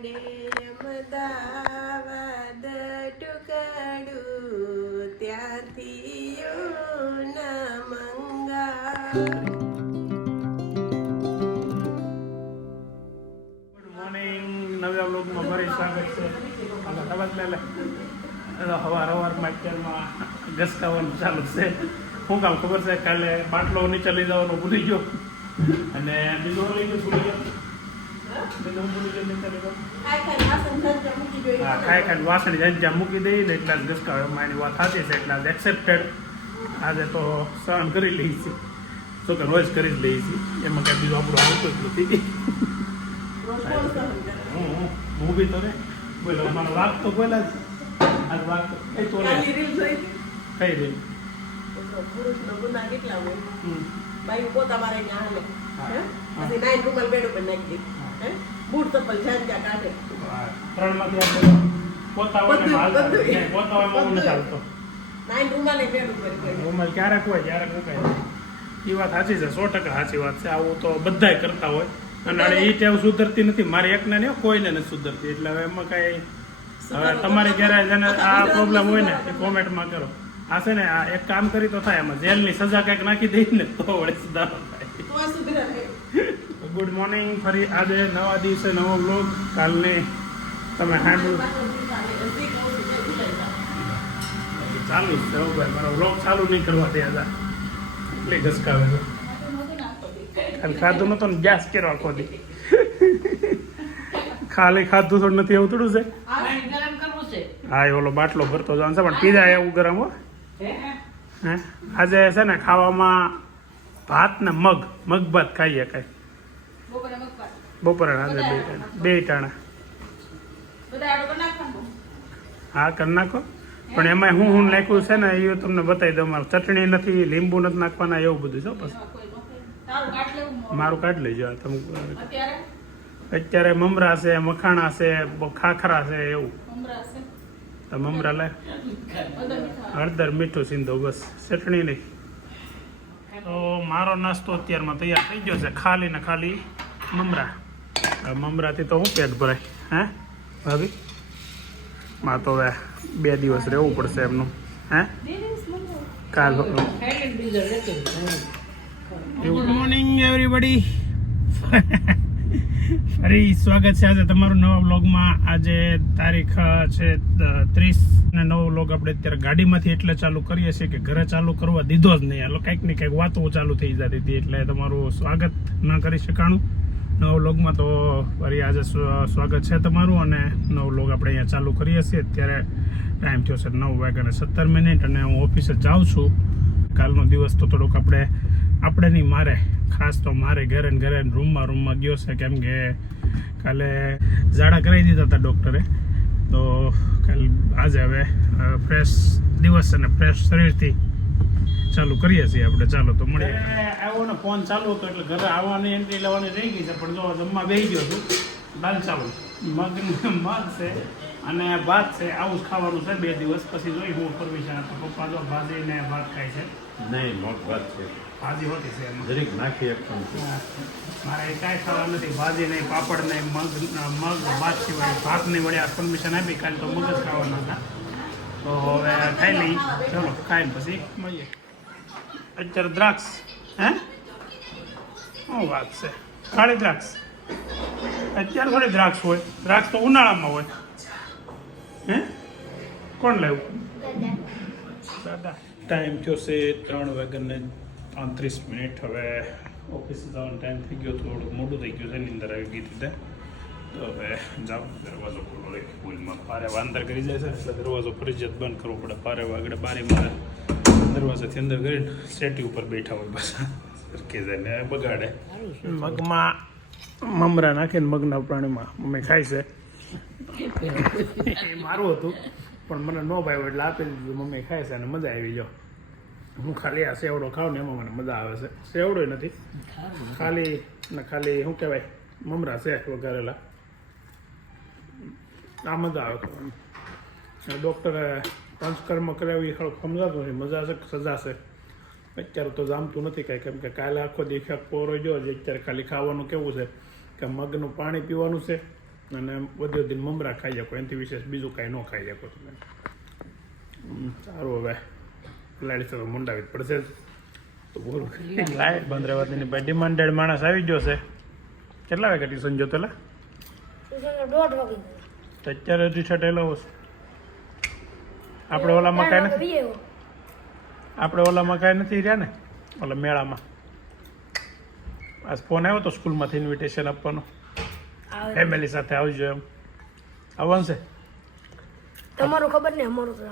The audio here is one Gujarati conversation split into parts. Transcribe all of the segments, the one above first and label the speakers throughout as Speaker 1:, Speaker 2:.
Speaker 1: માંડે અમદાવાદ ટુકડું ત્યાંથી ના મંગા
Speaker 2: ગુડ મોર્નિંગ. નવા બ્લોગમાં ફરી સ્વાગત છે. આમાં ખબર લે હવાર હવારમાં અત્યારમાં ઘસકાવાનું ચાલુ છે. શું કામ ખબર છે? કાલે બાટલો નીચે લઈ જવાનું ભૂલી ગયો. અને બીજું લઈ ગયો ગયો? ગયો નીચે હા ખાઈ ખાઈને વાસણ જ્યાં મૂકી દઈ ને એટલા જ ઘસકાવે એની વાત સાચી છે એટલા જ એક્સેપ્ટેડ આજે તો સહન કરી લઈ છે તો કે રોજ કરી જ લઈ છે એમાં કાંઈ બીજું આપણું આવતું જ નથી. હું બી તો ને બોલો મારો વાક તો બોલા જ. આજ વાક તો કઈ તો કઈ રે.
Speaker 1: બાયું પોતા મારે નાઈન રૂમાલ બેડ ઉપર નાખી દે. હે? બૂટ ચપ્પલ જ્યાં ત્યાં કાઢે.
Speaker 2: ત્રણ ત્રણમાંથી આપણે પોતા હોય ને
Speaker 1: બધું,
Speaker 2: હાલ
Speaker 1: બધું.
Speaker 2: નહીં, પોતા હોય એમાં હું નથી
Speaker 1: બધું. નાઈન રૂમાલે બેડ ઉપર
Speaker 2: રૂમાલ ક્યારેક હોય ક્યારેક મુકાય એ વાત સાચી છે સો ટકા સાચી વાત છે. આવું તો બધાય કરતા હોય. અને એ ટેવ સુધરતી નથી. મારી એકને નહીં કોઈને નથી સુધરતી. એટલે હવે એમાં કાંઈ હવે તમારે ઘરે જેને આ પ્રોબ્લેમ હોય ને એ કોમેન્ટમાં કરો. આ છે ને આ એક કામ કરી તો થાય. એમાં જેલની સજા કંઈક નાખી દઈ ને તો વળે સુધારો થાય. ગુડ મોર્નિંગ ફરી આજે નવા દિવસે નવો બ્લોગ કાલની તમે
Speaker 1: જાય.
Speaker 2: ચાલુ જ ભાઈ. મારો બ્લોગ ચાલુ નહીં કરવા દે હતા એટલે ઘસકાવે ખાલી ખાધું નતો ને ગેસ કેરો આખો ખાલી ખાધું થોડું નથી, એવું થોડું છે? હા, એ ઓલો બાટલો ભરતો જવાનું છે, પણ પીઝા એવું ગરમ હો.
Speaker 3: હે?
Speaker 2: આજે છે ને ખાવામાં ભાત ને મગ. મગ ભાત
Speaker 3: બપોરે મગફળી.
Speaker 2: બપોરે આજે બે ટાણા. બે ટાણા. હા કરી નાખો. પણ એમાં હું હું નાખ્યું છે ને એ તમને બતાવી દઉં. મારે ચટણી નથી લીંબુ નથી નાખવાના એવું બધું છે બસ. મારું કાઢી લેજો તમે
Speaker 3: અત્યારે?
Speaker 2: મમરા છે મખાણા છે ખાખરા છે એવું. તો મમરા લે હળદર મીઠું સિંધો બસ. ચટણી નહીં. તો મારો નાસ્તો અત્યારમાં તૈયાર થઈ ગયો છે ખાલી ને ખાલી મમરા. મમરાથી તો હું પેટ ભરાય? હે? ભાભી? માં તો હવે બે દિવસ રહેવું પડશે એમનું. હે? કાલ. ગુડ મોર્નિંગ એવરીબડી ફરી સ્વાગત છે આજે તમારું નવા બ્લોગમાં આજે તારીખ છે ત્રીસ. ને નવો બ્લોગ આપણે અત્યારે ગાડીમાંથી એટલે ચાલુ કરીએ છીએ કે ઘરે ચાલુ કરવા દીધો જ નહીં. એટલે કંઈક ને કંઈક વાતો ચાલુ થઈ જતી હતી એટલે તમારું સ્વાગત ન કરી શકાણું. નવો બ્લોગમાં તો ફરી આજે સ્વ- સ્વાગત છે તમારું અને નવ લોગ આપણે અહીંયા ચાલુ કરીએ છીએ. અત્યારે ટાઈમ થયો છે નવ વાગ્યાને સત્તર મિનિટ અને હું ઓફિસે જાઉં છું. કાલનો દિવસ તો થોડોક આપણે આપણે નહીં મારે. ખાસ તો મારે ઘરે ને ઘરે રૂમમાં રૂમમાં ગયો છે કેમ કે કાલે ઝાડા કરાવી દીધા હતા ડૉક્ટરે તો કાલ, આજે હવે ફ્રેશ દિવસ અને ફ્રેશ શરીરથી ચાલુ કરીએ છીએ આપણે ચાલો તો મળીએ. આવ્યો ને ફોન ચાલુ હતો એટલે ઘરે આવવાની એન્ટ્રી લેવાની રહી ગઈ છે પણ જો જમવા બેસી ગયો છું દાલ ચાવલ. મગ મગ છે અને ભાત છે આવું જ ખાવાનું છે બે દિવસ પછી જોઈ હું પરમિશન આપું. પપ્પા જો ભાજી ને ભાત ખાય છે.
Speaker 4: નહીં મોટ ભાત છે.
Speaker 2: ભાજી હોતી છે દરેક
Speaker 4: જરીક નાખી
Speaker 2: મારે એ કાંઈ ખાવાનું નથી. ભાજી નહીં પાપડ નહીં મગ મગ ભાત સિવાય ભાત નહીં વળી આ પરમિશન આપી કાલે તો મગ જ ખાવાના હતા. તો હવે ખાઈ લઈ ચલો ખાઈને પછી મળીએ. અત્યારે દ્રાક્ષ, હે? શું વાત છે? કાળી દ્રાક્ષ. અત્યારે થોડી દ્રાક્ષ હોય. દ્રાક્ષ તો ઉનાળામાં હોય. હે? કોણ લેવું દાદા. ટાઈમ થયો છે ત્રણ વાગ્યાને પાંત્રીસ મિનિટ. હવે ઓફિસે જવાનો ટાઈમ થઈ ગયો. થોડું મોડું થઈ ગયું છે. નિંદર આવી ગઈ હતી તો હવે જાઓ દરવાજો ખોલો. ભૂલમાં પારે વાંદર કરી જાય છે. એટલે દરવાજો ફરજિયાત બંધ કરવો પડે. પારે વાગડે બારી મારે. દરવાજાથી અંદર કરીને સેટી ઉપર બેઠા હોય બસ. સરખી જાય બગાડે. મગમાં મમરા નાખીને મગના પ્રાણીમાં. મમ્મી ખાય છે. મારું હતું, પણ મને ન ભાવ્યું એટલે આપી દીધું. મમ્મી ખાય છે અને મજા આવી જો. હું ખાલી આ સેવડો ખાઉં ને એમાં મને મજા આવે છે. સેવડો નથી. ખાલી, ને ખાલી શું કહેવાય, મમરા છે વઘારેલા. આ મજા આવે ડૉક્ટરે પંચકર્મ કરાવી થોડુંક સમજાતું નથી. મજા છે સજાશે સજા છે? અત્યારે તો જામતું નથી કાંઈ. કેમ કે કાલે આખો દેખાક પોરો જો જ અત્યારે ખાલી ખાવાનું કેવું છે કે મગનું પાણી પીવાનું છે અને વધુ દિન મમરા ખાઈ શકો. એનાથી વિશેષ બીજું કાંઈ ન ખાઈ શકો તમે. સારું હવે. લાડી તો મુંડાવી જ પડશે. તો બોલો. લાઈટ બંધ રહેવાથી ભાઈ. ડિમાન્ડેડ માણસ આવી ગયો છે. કેટલા વાગે ટ્યુશન જતો લા
Speaker 5: દોઢ વાગે
Speaker 2: તો અત્યારે ટી શર્ટ એલો આપણે ઓલામાં કાંઈ નથી? આપણે ઓલામાં કાંઈ નથી રહ્યા ને? ઓલા મેળામાં. આજ ફોન આવ્યો તો સ્કૂલમાંથી ઇન્વિટેશન આપવાનો. ફેમિલી સાથે આવજો એમ. આવવાનું છે?
Speaker 5: તમારું ખબર નહીં અમારું તો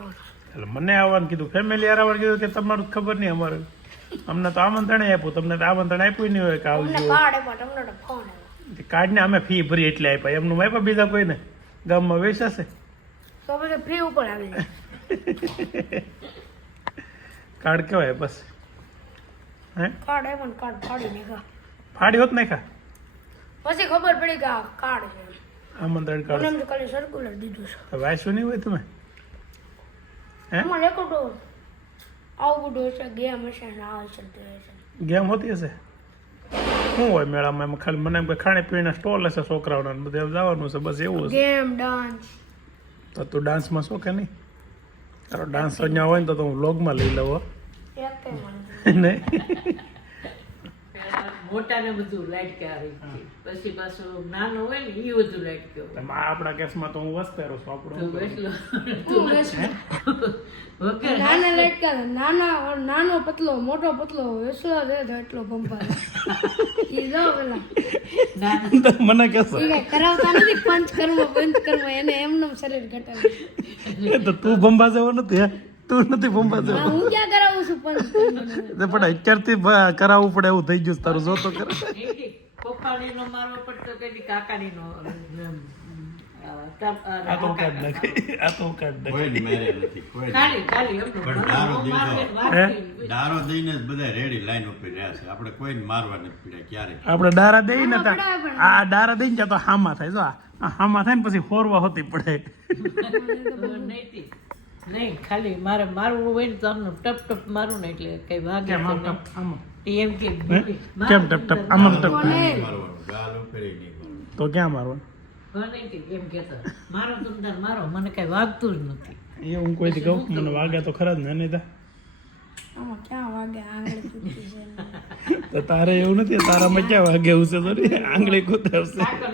Speaker 2: એટલે મને આવવાનું કીધું. ફેમિલી હારાવાર કીધું કે તમારું ખબર નહીં અમારું. અમને તો આમંત્રણ આપ્યું. તમને તો આમંત્રણ આપ્યું નહીં હોય કે આવજો. કાર્ડને અમે ફી ભરી એટલે આપ્યા. એમનું આપ્યા બીજા કોઈને? ગામમાં વેચાશે?
Speaker 5: તો ફ્રી ઉપર આવી
Speaker 2: કાર્ડ કહેવાય બસ. હે?
Speaker 5: કાર્ડ એમ કાર્ડ ફાડી નાખ્યા
Speaker 2: ફાડી હોત કા
Speaker 5: પછી ખબર પડી કે આ કાર્ડ છે.
Speaker 2: આમંત્રણ
Speaker 5: મને
Speaker 2: કાર્ડ
Speaker 5: એમ તો સર્ક્યુલર દીધું છે.
Speaker 2: તો વાંચ્યું નહીં હોય તમે? હે?
Speaker 5: મને રેકોર્ડ આવું બધું હશે ગેમ હશે ને આ હશે તે હશે
Speaker 2: ગેમ હોતી હશે? શું હોય મેળામાં એમ? ખાલી મને એમ કે ખાણી સ્ટોલ હશે છોકરાઓના બધે જવાનું છે બસ એવું હશે.
Speaker 5: Game dance.
Speaker 2: તો તું ડાન્સમાં શું કે નહીં? તારો ડાન્સ અહીંયા હોય ને તો હું વ્લોગમાં લઈ લઉં નહીં?
Speaker 6: મોટા ને બધું લાઈટ કે આવી પછી પાછું નાનો હોય ને એ બધું લાઈટ કે.
Speaker 2: આપણા કેસમાં તો હું વસ્તેરો છું
Speaker 6: તો
Speaker 2: આપણું
Speaker 6: એટલો
Speaker 5: હું વેસલો.
Speaker 6: વગર
Speaker 5: નાના લટકા નાના નાનો પતલો મોટો પતલો વેસલો દે તો એટલો ભંપાર ઈ જો પેલા.
Speaker 2: મને
Speaker 5: કે કરાવતા નથી પંચ કર્મ પંચ કર્મ એને એમનું શરીર ઘટાડે.
Speaker 2: તો તું બંબા જેવો નથી હે? તું નથી જેવો
Speaker 5: હા, ક્યાં કરાવું છું
Speaker 2: પણ? પણ અત્યારથી કરાવવું પડે એવું થઈ ગયું તારું. તારું જોતો કરે
Speaker 6: પપ્પાની નો મારવો પડતો કદી કાકાની નો આ તા-
Speaker 2: તો કાઢ નાખે આ તો કાઢ નાખે
Speaker 6: ખાલી ખાલી
Speaker 4: દઈને જ બધા રેડી લાઈન ઉપર રહ્યા છે. આપણે કોઈને મારવા નથી પડ્યા ક્યારે.
Speaker 2: આપણે ડારા દઈ ને તા
Speaker 5: પડાવે પણ.
Speaker 2: આ ડારા દઈને તો હામાં થાય. જો આ હામાં થાય ને પછી હોરવા હોતી પડે.
Speaker 6: નહીં ખાલી મારે મારવું હોય ને તો આમનું ટપ ટપ મારું ને એટલે કઈ ભાગે
Speaker 2: કેમ આમ ટપ આમાં.
Speaker 6: એમ કે
Speaker 2: કેમ ટપ ટપ આમ આમ ટપ? તો ક્યાં મારવાનું?
Speaker 6: નહીં એમ કેતા મારો તમે મારો મને કઈ વાગતું જ નથી.
Speaker 2: એ હું કોઈથી કહું મને વાગે તો ખરા જ ને નહીં તા?
Speaker 5: આમાં ક્યાં વાગે આંગળી તૂટી છે
Speaker 2: તો તારે એવું નથી તારામાં ક્યાં વાગે એવું છે થોડી આંગળી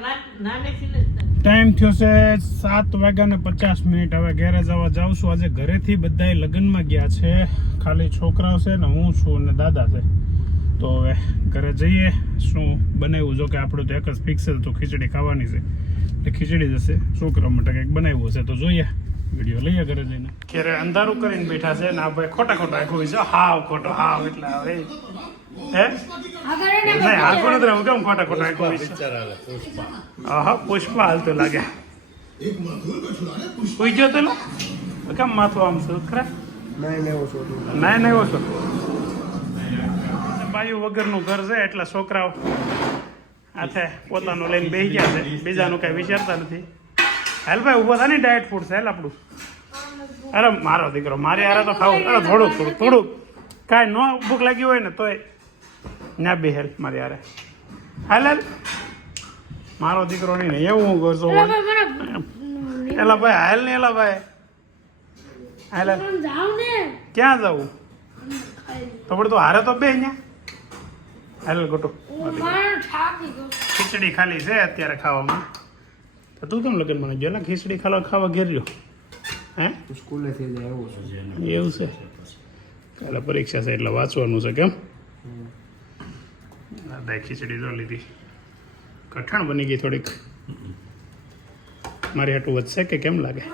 Speaker 6: ના- નાનેથી
Speaker 2: ટાઈમ થયો છે સાત વાગ્યા ને પચાસ મિનિટ. હવે ઘરે જવા જાઉં છું. આજે ઘરેથી બધાએ લગ્નમાં ગયા છે. ખાલી છોકરાઓ છે ને હું છું અને દાદા છે. તો હવે ઘરે જઈએ. શું બનાવ્યું? જો કે આપણું તો એક જ ફિક્સ તો ખીચડી ખાવાની છે. એટલે ખીચડી જશે. છોકરા માટે કંઈક બનાવ્યું હશે. તો જોઈએ. વીડિયો લઈએ ઘરે જઈને. ઘેરે અંધારું કરીને બેઠા છે ને આ ભાઈ ખોટા ખોટા હાવ ખોટો, હાવ એટલે હવે હે? નહીં આખું નથી રહેવું કેમ ખોટા ખોટા
Speaker 4: પુષ્પા
Speaker 2: આહા પુષ્પા. હાલતો લાગે. કોઈ ગયો તો લા? કેમ માથું આમ છે? ખરા? નાય નહીં છો બાયું વગરનું ઘર છે એટલે છોકરાઓ હાથે પોતાનું લઈને બેસી ગયા છે. બીજાનું કઈ વિચારતા નથી. હેલ ભાઈ ઊભો થાય ને ડાયટ ફૂડ છે હાલ આપણું. અરે મારો દીકરો મારે હારે તો ખાવું. અરે થોડુંક થોડુંક થોડુંક. કાંઈ ન ભૂખ લાગી હોય ને તોય ના બે હેલ્પ મારી હારે. હાલ હાલ. મારો દીકરો નહીં ને એવું હું કરશો
Speaker 5: મને
Speaker 2: એલા ભાઈ હાલ ને એલા ભાઈ. હાલ ક્યાં જવું તો પણ તું હારે તો બે અહીંયા હાલ ગોટો ખીચડી ખાલી છે અત્યારે ખાવામાં. તો તું કેમ લગન મને જેને ને ખીચડી ખાલો ખાવા ઘેર રહ્યો. હે? એવું છે. કાલે પરીક્ષા છે એટલે વાંચવાનું છે કેમ? દાદાએ ખીચડી તો લીધી. કઠણ બની ગઈ થોડીક. મારી આટલું વધશે કે કેમ લાગે?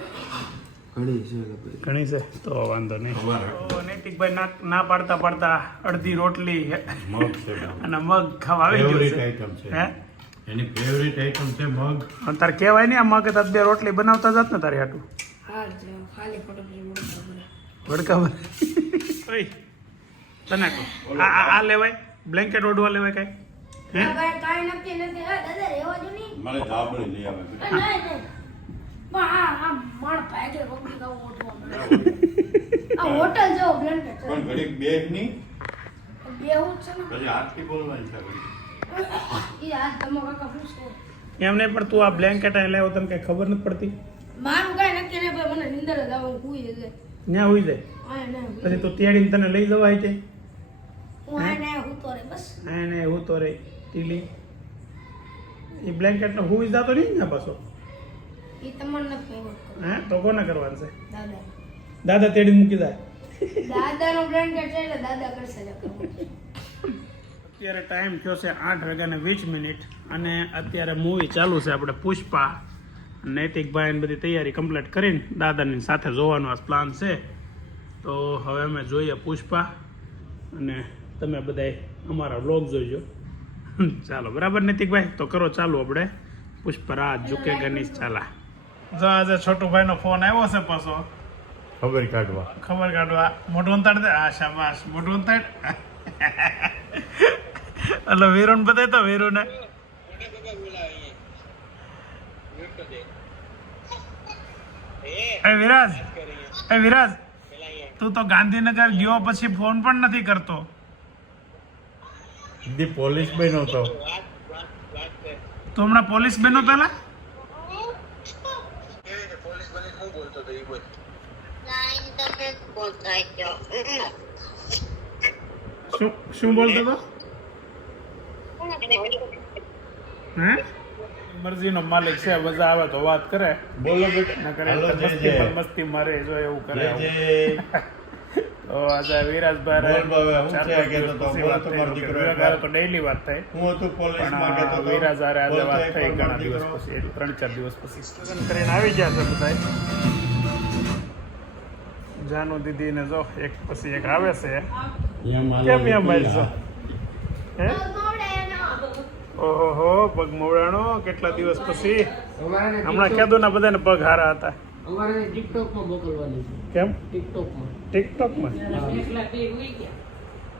Speaker 2: ઘણી છે તો વાંધો નહીં. નૈતિકભાઈ ના ના પાડતા પાડતા અડધી રોટલી
Speaker 4: મગ છે
Speaker 2: અને મગ ખાવા આવી
Speaker 4: આઈટમ
Speaker 2: છે.
Speaker 4: એની ફેવરિટ આઈટમ છે મગ.
Speaker 2: તારે કહેવાય નહીં આ મગ તાર બે રોટલી બનાવતા જાત ને તારે આટું
Speaker 5: હા જો ખાલી ફોટો
Speaker 2: વડકા ઓય તને આ લેવાય? બ્લેન્કેટ ઓઢવા લેવાય કાંઈ? હે?
Speaker 5: ભાઈ નથી. હા દાદા રહેવા દો નહીં
Speaker 4: મારે ધાબળી લઈ આવે
Speaker 5: એ નહીં નહીં પણ આ આ માણ ભાઈ કે રોટી ખાવું ઓઠવા મળે. આ હોટલ જેવો બ્લેન્કેટ છે.
Speaker 4: ઘડીક બેગની
Speaker 5: બેહું જ છે ને.
Speaker 4: પછી હાથથી બોલવાની છે ઘડીક.
Speaker 5: એ આજ તમારો કાકા શું છે?
Speaker 2: એમ પણ તું આ બ્લેન્કેટ અહીં લાવ્યો તને કઈ ખબર નથી પડતી?
Speaker 5: મારું કાંઈ નક્કી નહીં ભાઈ મને નિંદર જ આવે હું સૂઈ જ
Speaker 2: ત્યાં હોઈ જાય.
Speaker 5: આ ના
Speaker 2: પછી તું તેડીને તને લઈ જવાય છે
Speaker 5: હું? આ બસ.
Speaker 2: ના ના હું તો રે. ટીલી. એ બ્લેન્કેટનો હુઈ જતો નહીં ને પાછો?
Speaker 5: એ તમને નથી
Speaker 2: હે તો કોને કરવાનું છે?
Speaker 5: દાદા
Speaker 2: દાદા તેડી મૂકી જાય
Speaker 5: દાદાનો બ્લેન્કેટ છે એટલે દાદા કરશે
Speaker 2: અત્યારે ટાઈમ થયો છે આઠ વાગ્યાને વીસ મિનિટ અને અત્યારે મૂવી ચાલુ છે આપણે પુષ્પા નૈતિકભાઈ ને બધી તૈયારી કમ્પ્લીટ કરીને દાદાની સાથે જોવાનો આ પ્લાન છે. તો હવે અમે જોઈએ પુષ્પા અને તમે બધાય અમારા વ્લોગ જોઈજો ચાલો બરાબર નૈતિકભાઈ? તો કરો ચાલુ આપણે. પુષ્પરાજ જુકે ગણેશ ચાલા. જો આજે છોટુભાઈનો ફોન આવ્યો છે પાછો.
Speaker 4: ખબર કાઢવા.
Speaker 2: ખબર કાઢવા. મોટું અંતાડ દે. આ શાબાશ. મોટું અંતાડ એટલે વીરુને બતાય તો વીરુને. એ વિરાજ. એ વિરાજ. તું તો ગાંધીનગર ગયો પછી ફોન પણ નથી કરતો.
Speaker 4: દી પોલીસ બન્યો તો.
Speaker 2: તું હમણાં પોલીસ બન્યો પેલા શું શું બોલતો તો હે? મરજીનો માલિક છે મજા આવે તો વાત કરે.
Speaker 4: બોલો બેટા.
Speaker 2: ના કરે તો મસ્તી મસ્તી મારે જો એવું કરે ડેઈલી વાત થાય
Speaker 4: હું હતું પોલીસમાં
Speaker 2: વિરાજ હારે આજે વાત થઈ ઘણા દિવસ પછી ત્રણ ચાર દિવસ પછી. કરીને આવી ગયા છે બધા. જાનુ દીદી ને જો એક પછી એક આવે છે. કેમ એમ
Speaker 4: લીધી,
Speaker 2: હે? ઓહો પગ મોડાણો કેટલા દિવસ પછી? હમણાં કીધું ને બધાને પગ હારા હતા.
Speaker 6: અમારે ટિકટોકમાં મોકલવાની છે.
Speaker 2: કેમ?
Speaker 6: ટિકટોકમાં
Speaker 2: ટિકટોકમાં.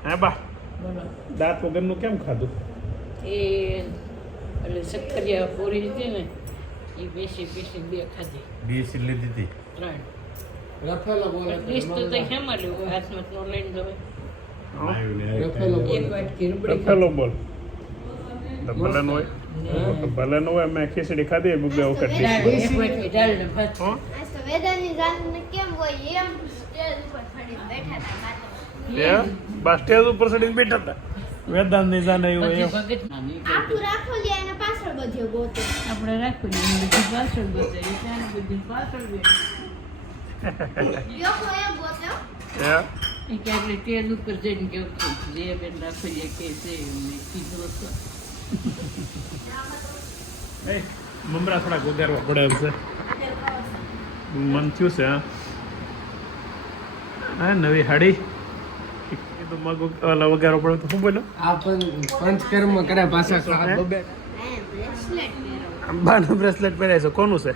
Speaker 2: હા બા. દાંત વગરનું કેમ ખાધું?
Speaker 6: એ એટલે સક્કરિયા પૂરી હતી ને એ બેસી બેસી બે ખાધી.
Speaker 4: બેસી લીધી હતી?
Speaker 6: ત્રણ. તો લેવું હાથમાં લઈને
Speaker 2: રફેલો બોલ. તો ભલે નો હોય. ભલે નો હોય મેં ખીચડી ખાધી બે વખત બસ સ્ટેજ ઉપર ચડીને બેઠા હતા. વેદાંતની જાને એવું
Speaker 6: પછી
Speaker 2: એમ.
Speaker 6: ભગત નાની
Speaker 5: આખું રાખો લે અને પાછળ બધે ગોતે.
Speaker 6: આપણે રાખવું ને એની બધી પાછળ બતાવી ત્યાં બધી પાછળ બે
Speaker 5: યોગો એ ગોત્યો
Speaker 2: એ?
Speaker 6: એ કે આપણે તેલ ઉપર જઈને કેવું જે બેન રાખવી છે કે છે એમને કીધું હતું
Speaker 2: એ, મમરા થોડા વગાડવા પડે એમ છે. મન થયું છે હા. હા નવી હાડી. એ તો મગ ઓલા વગાડવો પડે તો શું બોલો
Speaker 7: આ પણ પંચકર્મ કરે પાછા
Speaker 2: બાનું બ્રેસલેટ પહેરાય છે. કોનું છે?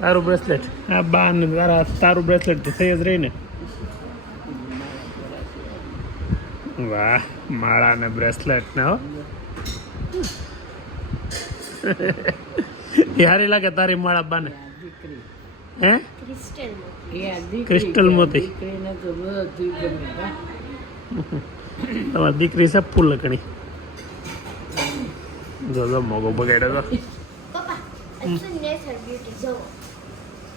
Speaker 2: તારું બ્રેસલેટ. હા બા ને તારા તારું બ્રેસલેટ તો થઈ જ રહી ને. વાહ માળા ને બ્રેસલેટ ને હો. એ લાગે તારી માળા બાને. હે?
Speaker 5: ક્રિસ્ટલ
Speaker 2: મોતી. તમારી દીકરી છે ફૂલ લકણી જો જો મોગો બગાડ્યો તો.
Speaker 5: પપ્પા અચ્છા નેચર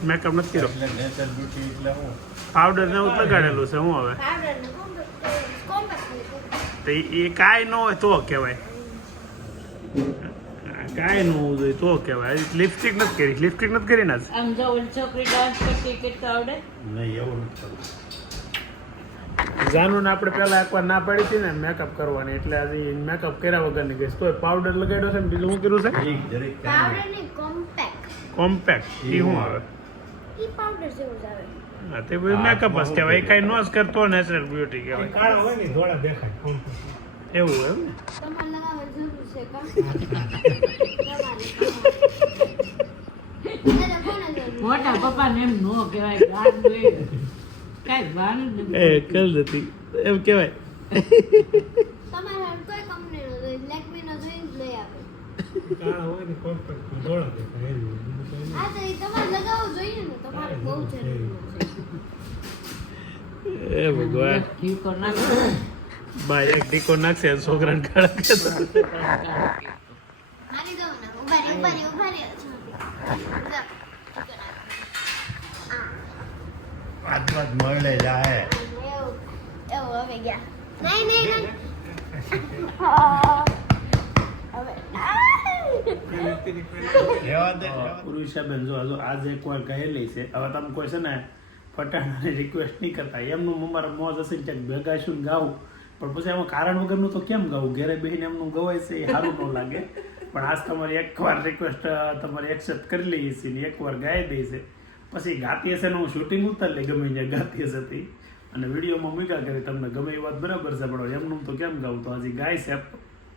Speaker 2: મેકઅપ નથી કર્યો?
Speaker 4: એટલે નેચર બ્યુટી એટલે હું?
Speaker 2: પાવડર ને એવું લગાડેલું છે હું હવે?
Speaker 5: પાવડર ને કોમ્પેક્ટ કોમ્પેક્ટ
Speaker 2: તો એ- એ કાંઈ ન હોય તો કહેવાય કાંઈ ન હોવું જોઈએ તો કહેવાય લિપસ્ટિક નથી કરી લિપસ્ટિક નથી કરી ને આજ?
Speaker 6: આમ જો છોકરી ડાન્સ કરતી કેટલા આવડે
Speaker 4: નહીં એવું નથી
Speaker 2: જાનુને આપણે પહેલા એકવાર ના પાડી હતી ને મેકઅપ કરવાની એટલે આજે મેકઅપ કર્યા વગરની ગઈ. તો પાવડર લગાડ્યો છે ને બીજું શું કર્યું છે?
Speaker 5: ની કોમ્પેક્ટ
Speaker 2: કોમ્પેક્ટ એ શું આવે?
Speaker 5: ઈ પાવડર જેવું જ આવે.
Speaker 2: હા તે બધું મેકઅપ જ કહેવાય. એ કાંઈ નો જ કરતો નેચરલ બ્યુટી કહેવાય.
Speaker 7: કાળા હોય ને ધોળા દેખાય.
Speaker 2: એવું એમ ને?
Speaker 6: મોટા પપ્પાને એમ નો કહેવાય કાંઈ નથી.
Speaker 2: એ કલ હતી એમ કહેવાય.
Speaker 5: તમારે કોઈ કંપની નો જોઈએ લેકમી નો જોઈને લઈ આપે
Speaker 7: કાળા હોય ને કોમ્પેક્ટ ધોળા દેખાય એમ.
Speaker 5: આ તો તમારે લગાવવું જોઈએ ને તમારે બહુ જરૂરી છે.
Speaker 2: એ ભગવાન. બા એક ટીકો નાખશે છોકરાને
Speaker 5: છું
Speaker 4: પાંચ પાંચ મળે જાય.
Speaker 5: એવું હવે ગયા. નહીં નહીં
Speaker 2: પુરુષાબેન જો હજુ આજે એકવાર ગયેલી છે. હવે તમે કોઈ છે ને ફટાણાની રિક્વેસ્ટ નહીં કરતા. એમનું અમારા મોજ હશે ને ક્યાંક ભેગા છું ગાવું પણ પછી એમાં કારણ વગરનું તો કેમ ગાવું? ઘેરે બેહીને એમનું ગવાય છે એ સારું ન લાગે. પણ આજ તમારી એકવાર રિક્વેસ્ટ તમારી એક્સેપ્ટ કરી લઈએ છીએ ને એકવાર ગાઈ દઈ છે. પછી ગાતી હશે ને હું શૂટિંગ ઉતાર લઈ ગમે ત્યાં ગાતી હશે તે. અને વિડીયોમાં મૂક્યા કરી તમને ગમે એ વાત બરાબર છે પણ એમનું તો કેમ ગાવું? તો હજી ગાય છે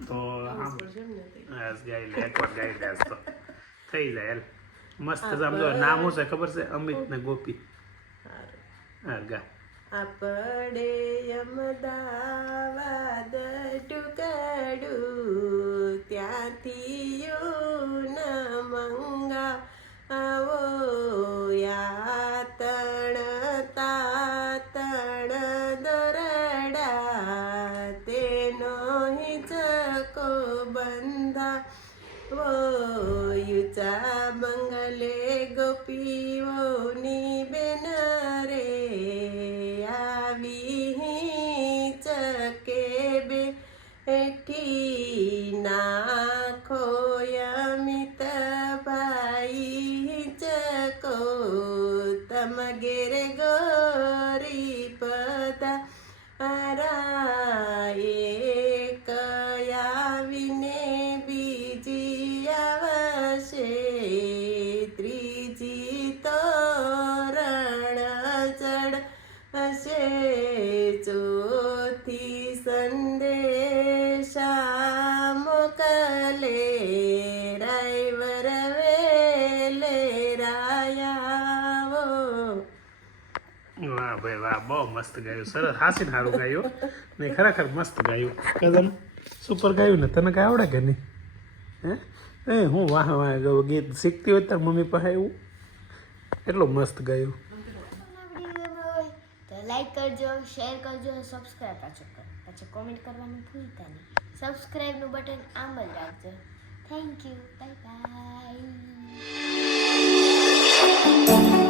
Speaker 2: તો આમ. બસ ગાઈ લે એકવાર ગાઈ લે તો. થઈ જાય હેલ. મસ્ત સમજો નામ શું છે ખબર છે? અમિત ને ગોપી. હા ગા.
Speaker 1: આપડે અમદાવાદ ટુકડું ત્યાંથી ન મંગા આવો યાતણ તાતણ દોરડા તેનો હિચકો બંધા વો યુચા મંગલે ગોપીઓની
Speaker 2: બહુ મસ્ત ગાયું. સરસ. હાસીને સારું ગાયું. ને ખરેખર મસ્ત ગાયું. કદમ સુપર ગાયું ને તને કઈ આવડે કે નહીં? હે? એ, હું વાહ વાહ ગીત શીખતી હોય તાર મમ્મી પાસે એવું એટલું મસ્ત ગાયું.
Speaker 5: લાઈક કરજો શેર કરજો સબસ્ક્રાઇબ પાછું પછી કોમેન્ટ કરવાનું ભૂલતા નહીં. સબસ્ક્રાઇબનું બટન આમ જ રાખજો. Thank you bye bye